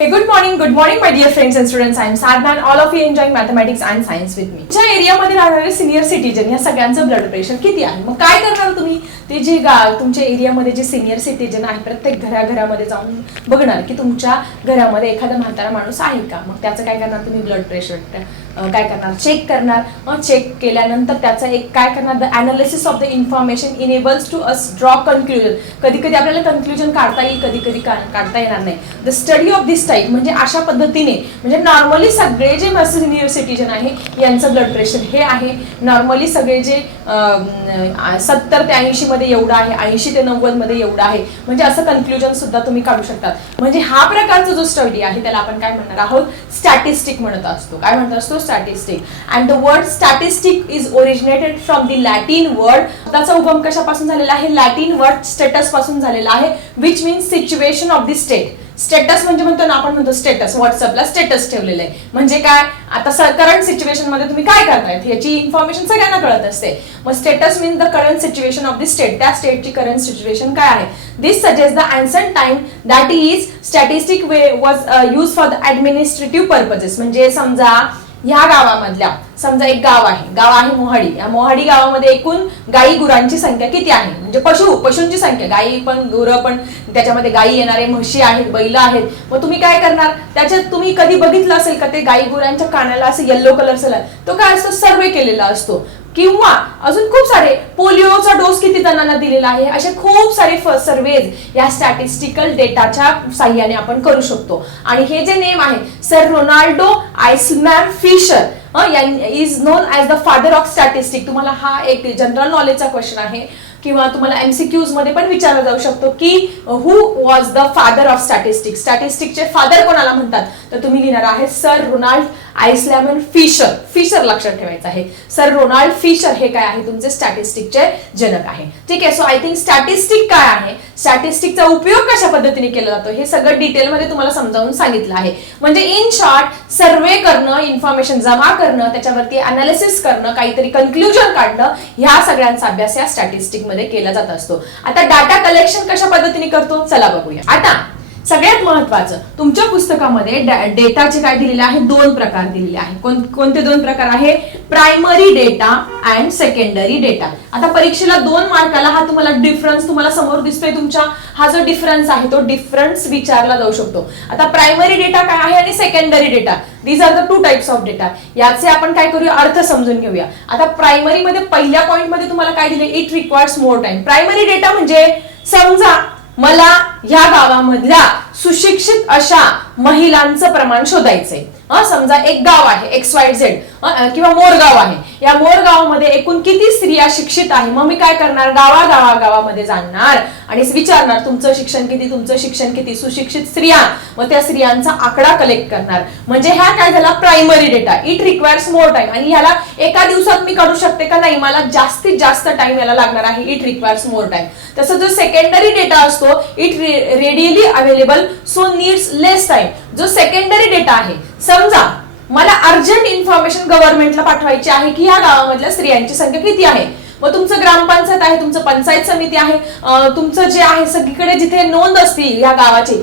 Good morning good morning my dear friends and students I am Sadhana all of you enjoying mathematics and science with me ज्या एरियामध्ये राहणारे senior citizen या सगळ्यांचं blood pressure किती आहे? मग काय करणार तुम्ही? ते जे गाव तुमच्या एरियामध्ये जे सिनियर सिटीजन आहे प्रत्येक घराघरामध्ये जाऊन बघणार की तुमच्या घरामध्ये एखादा म्हातारा माणूस आहे का? मग त्याचं काय करणार तुम्ही? ब्लड प्रेशर काय करणार? चेक करणार. मग चेक केल्यानंतर त्याचं एक काय करणार? The analysis of the information enables to us draw conclusion कधी कधी आपल्याला कन्क्लुजन काढता येईल कधी कधी काढता येणार नाही. The study of this type म्हणजे अशा पद्धतीने म्हणजे नॉर्मली सगळे जे सिनियर सिटीजन आहे यांचं ब्लड प्रेशर हे आहे. नॉर्मली सगळे जे सत्तर ते ऐंशीमध्ये मध्ये एवढं आहे ऐंशी ते नव्वदमध्ये एवढं आहे. म्हणजे असं कन्क्लुजन सुद्धा तुम्ही काढू शकतात. म्हणजे हा प्रकारचा जो स्टडी आहे त्याला आपण काय म्हणणार आहोत? स्टॅटिस्टिक म्हणत असतो. काय म्हणत असतो? Statistic and the word statistic is originated from the Latin word त्याचा उगम कशापासून झालेला आहे? लॅटिन वर्ड स्टेटसपासून झालेला आहे which means situation of the state status म्हणजे म्हणतो ना आपण म्हणतो स्टेटस व्हॉट्सअपला स्टेटस ठेवलेलं आहे. म्हणजे काय? आता करंट सिच्युएशनमध्ये तुम्ही काय करतायत? याची इन्फॉर्मेशन सगळ्यांना कळत असते. मग status mean the current situation of the state त्या स्टेटची करंट सिच्युएशन काय आहे? This suggest the ancient time that is statistic way was use for the administrative purposes म्हणजे समजा ह्या गावामधल्या समजा एक गाव आहे गाव आहे मोहाडी. या मोहाडी गावामध्ये एकूण गाई गुरांची संख्या किती आहे? म्हणजे पशु पशूंची संख्या. गाई पण गुरं पण त्याच्यामध्ये गाई येणारे म्हशी आहेत बैल आहेत. मग तुम्ही काय करणार? त्याच्यात तुम्ही कधी बघितलं असेल का ते गाई गुरांच्या कानाला असं येल्लो कलर तो काय असतो? सर्वे केलेला असतो. किंवा अजून खूप सारे पोलिओचा डोस किती जणांना दिलेला आहे असे खूप सारे सर्वेज या स्टॅटिस्टिकल डेटाच्या साह्याने आपण करू शकतो. आणि हे जे नेम आहे sir Ronaldo आयसमॅन Fisher is known as the father of statistic तुम्हाला हा एक जनरल नॉलेजचा क्वेश्चन आहे किंवा तुम्हाला एमसीक्यूजमध्ये पण विचारला जाऊ शकतो की who was the father of statistic स्टॅटिस्टिकचे father कोणाला म्हणतात? तर तुम्ही लिहिणार आहे सर रोनाल्ड आयसलॅमन फिशर फिशर लक्षात ठेवायचं आहे. सर रोनाल्ड फिशर हे काय आहे? तुमचे स्टॅटिस्टिकचे जनक आहे. ठीक आहे सो आय थिंक स्टॅटिस्टिक काय आहे? स्टॅटिस्टिकचा उपयोग कशा पद्धतीने केला जातो? हे सगळं डिटेलमध्ये तुम्हाला समजावून सांगितलं आहे. म्हणजे इन शॉर्ट सर्वे करणं इन्फॉर्मेशन जमा करणं त्याच्यावरती अनालिसिस करणं काहीतरी कन्क्लुजन काढणं ह्या सगळ्यांचा अभ्यास या स्टॅटिस्टिकमध्ये केला जात असतो. आता डाटा कलेक्शन कशा पद्धतीने करतो? चला बघूया. आता सगळ्यात महत्वाचं तुमच्या पुस्तकामध्ये डेटाचे काय दिलेले आहे? दोन प्रकार दिलेले आहे. कोणते दोन प्रकार आहे? Primary data and secondary data. आता परीक्षेला दोन मार्काला हा तुम्हाला डिफरन्स तुम्हाला समोर दिसतोय तुमच्या. हा जो डिफरन्स आहे तो डिफरन्स विचारला जाऊ शकतो. आता प्रायमरी डेटा काय आहे आणि secondary data? These are the two types of data याचे आपण काय करूया? अर्थ समजून घेऊया. आता प्रायमरी मध्ये पहिल्या पॉईंटमध्ये तुम्हाला काय दिले? It requires more time primary data म्हणजे समजा मला या गावामधल्या सुशिक्षित अशा महिलांचं प्रमाण शोधायचंय. समजा एक गाव आहे एक्स वाय झेड किंवा मोरगाव आहे. या मोरगावमध्ये एकूण किती स्त्रिया शिक्षित आहे? मग मी काय करणार? गावा गावा गावामध्ये जाणार आणि विचारणार तुमचं शिक्षण किती तुमचं शिक्षण किती? सुशिक्षित स्त्रिया. मग त्या स्त्रियांचा आकडा कलेक्ट करणार. म्हणजे ह्या काय झाला? Primary data it requires more time आणि ह्याला एका दिवसात मी करू शकते का नाही? मला जास्तीत जास्त टाइम याला लागणार आहे. इट रिक्वायर्स मोर टाइम तसं जो सेकंडरी डेटा असतो it readily available so needs less time जो सेकंडरी डेटा आहे. समजा मला अर्जंट इन्फॉर्मेशन गव्हर्नमेंटला पाठवायची आहे की या गावामधल्या स्त्रियांची संख्या किती आहे? मग तुमचं ग्रामपंचायत आहे तुमचं पंचायत समिती आहे तुमचं जे आहे सगळीकडे जिथे नोंद असतील या गावाची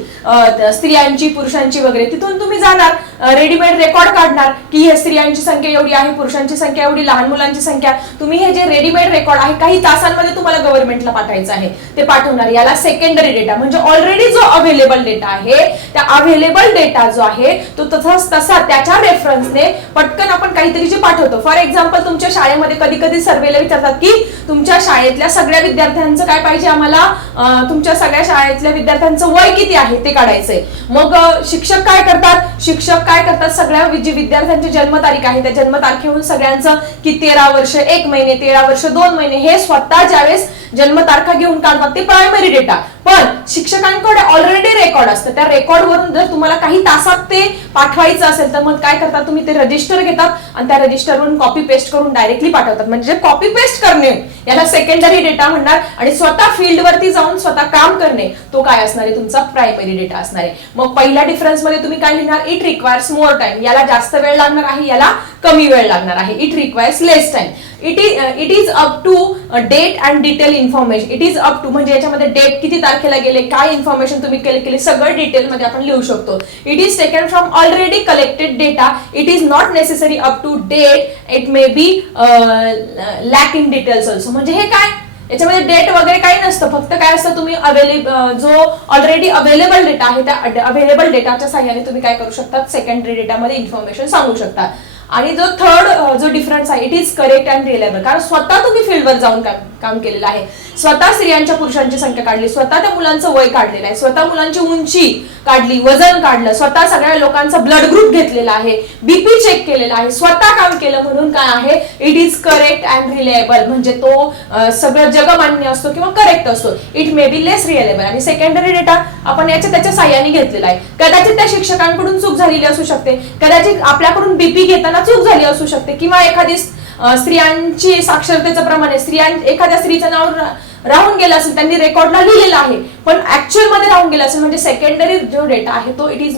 स्त्रियांची पुरुषांची वगैरे तिथून तुम्ही जाणार रेडीमेड रेकॉर्ड काढणार की हे स्त्रियांची संख्या एवढी आहे पुरुषांची संख्या एवढी लहान मुलांची संख्या. तुम्ही हे जे रेडीमेड रेकॉर्ड आहे काही तासांमध्ये तुम्हाला गव्हर्नमेंटला पाठवायचं आहे. ते पाठवणार. याला सेकंडरी डेटा म्हणजे ऑलरेडी जो अवेलेबल डेटा आहे त्या अवेलेबल डेटा जो आहे तो तसाच तसा त्याच्या रेफरन्सने पटकन आपण काहीतरी जे पाठवतो. फॉर एक्झाम्पल तुमच्या शाळेमध्ये कधी कधी सर्वेला विचारतात की की तुमच्या शाळेतल्या सगळ्या विद्यार्थ्यांचं काय पाहिजे आम्हाला? तुमच्या सगळ्या शाळेतल्या विद्यार्थ्यांचं वय किती आहे ते काढायचंय. मग शिक्षक काय करतात? शिक्षक काय करतात? सगळ्या जी विद्यार्थ्यांची जन्मतारीख आहे त्या जन्मतारखेहून सगळ्यांचं की तेरा वर्ष एक महिने तेरा वर्ष दोन महिने हे स्वतः ज्यावेळेस जन्मतारखा घेऊन काढतात ते प्रायमरी डेटा पण शिक्षकांकडे ऑलरेडी रेकॉर्ड असतं. त्या रेकॉर्ड वरून जर तुम्हाला काही तासात ते पाठवायचं असेल तर मग काय करतात तुम्ही? ते रजिस्टर घेतात आणि त्या रजिस्टरवरून कॉपी पेस्ट करून डायरेक्टली पाठवतात. म्हणजे कॉपी पेस्ट करणे याला सेकंडरी डेटा म्हणणार आणि स्वतः फील्ड वरती जाऊन स्वतः काम करणे तो काय असणार आहे? तुमचा प्रायमरी डेटा असणार आहे. मग पहिल्या डिफरन्समध्ये तुम्ही काय लिहिणार? इट रिक्वायर्स मोर टाइम याला जास्त वेळ लागणार आहे याला कमी वेळ लागणार आहे. It requires less time it is it is up to date and detail information it is up to म्हणजे याच्यामध्ये डेट किती तारखेला गेले काय इन्फॉर्मेशन तुम्ही कलेक्ट केले सगळं डिटेलमध्ये आपण लिहू शकतो. It is taken from already collected data it is not necessary up to date it may be lack in details also म्हणजे हे काय? याच्यामध्ये डेट वगैरे काही नसतं. फक्त काय असतं तुम्ही अवेलेबल uh, जो ऑलरेडी अवेलेबल डेटा आहे त्या अवेलेबल डेटाच्या सहाय्याने तुम्ही काय करू शकता सेकंडरी डेटामध्ये इन्फॉर्मेशन सांगू शकता आणि जो थर्ड जो डिफरन्स आहे it is correct and reliable कारण स्वतः तुम्ही फील्डवर जाऊन काय काम केलेलं आहे. स्वतः स्त्रियांच्या पुरुषांची संख्या काढली स्वतः त्या मुलांचं वय काढलेलं आहे स्वतः मुलांची उंची काढली वजन काढलं स्वतः सगळ्या लोकांचा ब्लड ग्रुप घेतलेला आहे बीपी चेक केलेला आहे स्वतः काम केलं म्हणून काय आहे? It is correct and reliable म्हणजे तो सगळं जगमान्य असतो किंवा करेक्ट असतो. It may be less reliable आणि सेकंडरी डेटा आपण याच्या त्याच्या साह्याने घेतलेला आहे. कदाचित त्या शिक्षकांकडून चूक झालेली असू शकते. कदाचित आपल्याकडून बीपी घेताना चूक झाली असू शकते. किंवा एखादी स्त्रियांची साक्षरतेचं प्रमाण आहे. स्त्रियां एखाद्या स्त्रीचं नाव राहून गेलं असेल त्यांनी रेकॉर्डला लिहिलेलं आहे. पण ऍक्च्युअलमध्ये राहून गेलं असेल म्हणजे सेकंडरी जो डेटा आहे तो it is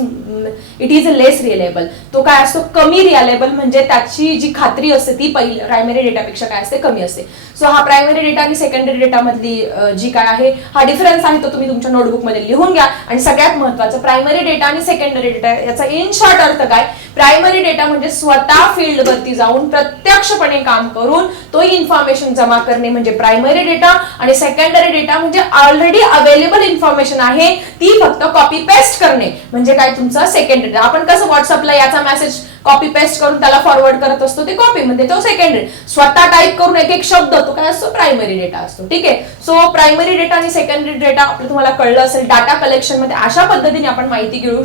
it is less reliable तो काय असतो? कमी रिअलेबल म्हणजे त्याची जी खात्री असते ती पहिली प्रायमरी डेटापेक्षा काय असते? कमी असते. सो हा प्रायमरी डेटा आणि सेकंडरी डेटामधली जी काय आहे हा डिफरन्स आहे तो तुम्ही तुमच्या नोटबुकमध्ये लिहून घ्या. आणि सगळ्यात महत्वाचं प्रायमरी डेटा आणि सेकंडरी डेटा याचा इन शॉर्ट अर्थ काय? प्रायमरी डेटा म्हणजे स्वतः फील्ड वरती जाऊन प्रत्यक्षपणे काम करून तो इन्फॉर्मेशन जमा करणे म्हणजे प्रायमरी डेटा आणि सेकंडरी डेटा म्हणजे ऑलरेडी अवेलेबल इन्फॉर्मेशन आहे ती फक्त कॉपी पेस्ट करणे. म्हणजे काय तुमचं सेकंड डेटा आपण कसं व्हॉट्सअपला याचा मेसेज कॉपी पेस्ट करून त्याला फॉरवर्ड करत असतो ते कॉपी म्हणजे तो सेकंडरी स्वतः टाईप करून एक एक शब्द तो काय असतो? प्रायमरी डेटा असतो. ठीक आहे? सो प्रायमरी डेटा आणि सेकंडरी डेटा आपलं तुम्हाला कळलं असेल डाटा कलेक्शनमध्ये अशा पद्धतीने आपण माहिती घेऊ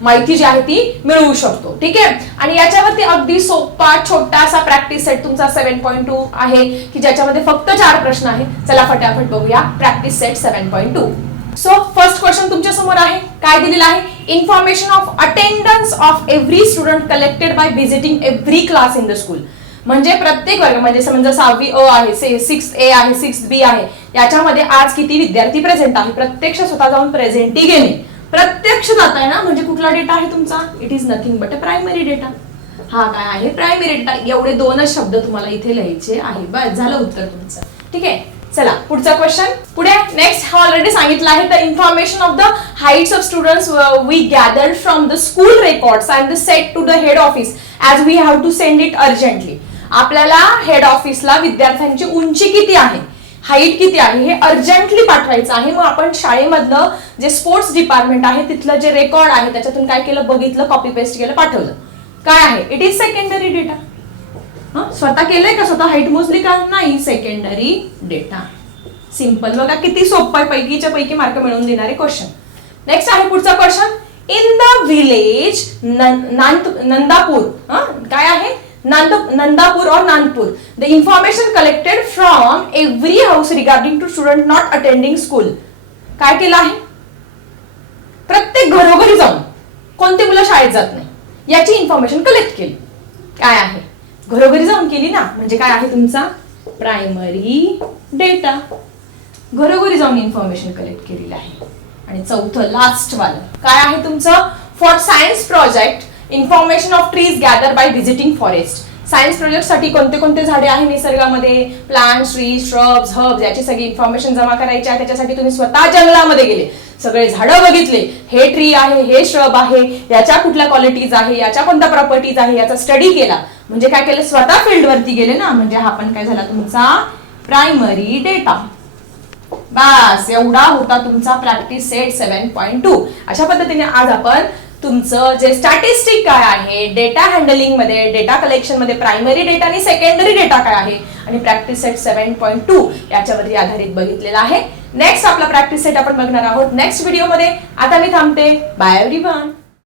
माहिती जी आहे ती मिळवू शकतो. ठीक आहे? आणि याच्यावरती अगदी सोपा छोटासा प्रॅक्टिस सेट तुमचा सेव्हन पॉईंट टू आहे की ज्याच्यामध्ये फक्त चार प्रश्न आहे चला फटाफट बघूया. Practice set seven point two so first question तुमच्यासमोर आहे. काय दिलेलं आहे? Information of attendance of every student collected by visiting every class in the school म्हणजे प्रत्येक वर्ग म्हणजे समजा सहावी अ आहे सिक्स ए आहे सिक्स बी आहे याच्यामध्ये आज किती विद्यार्थी प्रेझेंट आहे? प्रत्यक्ष स्वतः जाऊन प्रेझेंटी घेणे प्रत्यक्ष जात आहे ना? म्हणजे कुठला डेटा आहे तुमचा? It is nothing but a primary data हा काय आहे? प्रायमरी डेटा एवढे दोनच शब्द तुम्हाला इथे लिहायचे आहे. बस झालं उत्तर तुमचं. ठीक आहे? चला पुढचा क्वेश्चन पुढे नेक्स्ट हा ऑलरेडी सांगितलं आहे. The information of the heights of students we gathered from the school records and the set to the head office as we have to send it urgently आपल्याला हेड ऑफिसला विद्यार्थ्यांची उंची किती आहे? हाईट किती आहे? हे अर्जंटली पाठवायचं आहे. मग आपण शाळेमधलं जे स्पोर्ट्स डिपार्टमेंट आहे तिथलं जे रेकॉर्ड आहे त्याच्यातून काय केलं? बघितलं कॉपी पेस्ट केलं पाठवलं. काय आहे? इट इज सेकंडरी डेटा स्वतः केलंय का? स्वतः हाईट मोजली का? नाही. सेकंडरी डेटा सिंपल बघा किती सोपं आहे. पैकीच्या पैकी मार्क मिळवून देणारे क्वेश्चन नेक्स्ट आहे पुढचा question in the village Nandapur. काय आहे? नंदापूर और Nandpur. The information collected from every house regarding to student not attending school काय केलं आहे? प्रत्येक घरोघरी जाऊन कोणती मुलं शाळेत जात नाही याची इन्फॉर्मेशन कलेक्ट केली. काय आहे? घरोघरी जाऊन केली ना. म्हणजे काय आहे तुमचा? प्रायमरी डेटा घरोघरी जाऊन इन्फॉर्मेशन कलेक्ट केलेली आहे. आणि चौथं लास्ट वालं. काय आहे तुमचं? For science project information of trees gather by visiting forest science प्रोजेक्टसाठी कोणते कोणते झाडे आहे निसर्गामध्ये? प्लांट ट्रीज श्रब्स हर्ब्स याची सगळी इन्फॉर्मेशन जमा करायची आहे. त्याच्यासाठी तुम्ही स्वतः जंगलामध्ये गेले. सगळे झाडं बघितले. हे ट्री आहे हे श्रब आहे याच्या कुठल्या क्वालिटीज आहे याच्या कोणत्या प्रॉपर्टीज आहे याचा स्टडी केला. म्हणजे काय केलं? स्वतः फील्ड वरती गेले ना. म्हणजे हा पण काय झाला तुमचा प्रायमरी डेटा बस एवढा होता तुमचा practice set seven point two अशा पद्धतीने आज आपण तुमचं जे स्टॅटिस्टिक काय आहे डेटा हँडलिंगमध्ये डेटा कलेक्शनमध्ये प्रायमरी डेटा आणि सेकंडरी डेटा काय आहे आणि practice set seven point two याच्यावरती आधारित बघितलेला आहे. नेक्स्ट आपला प्रॅक्टिस सेट आपण बघणार आहोत. नेक्स्ट व्हिडिओमध्ये आता मी थांबते. Bye every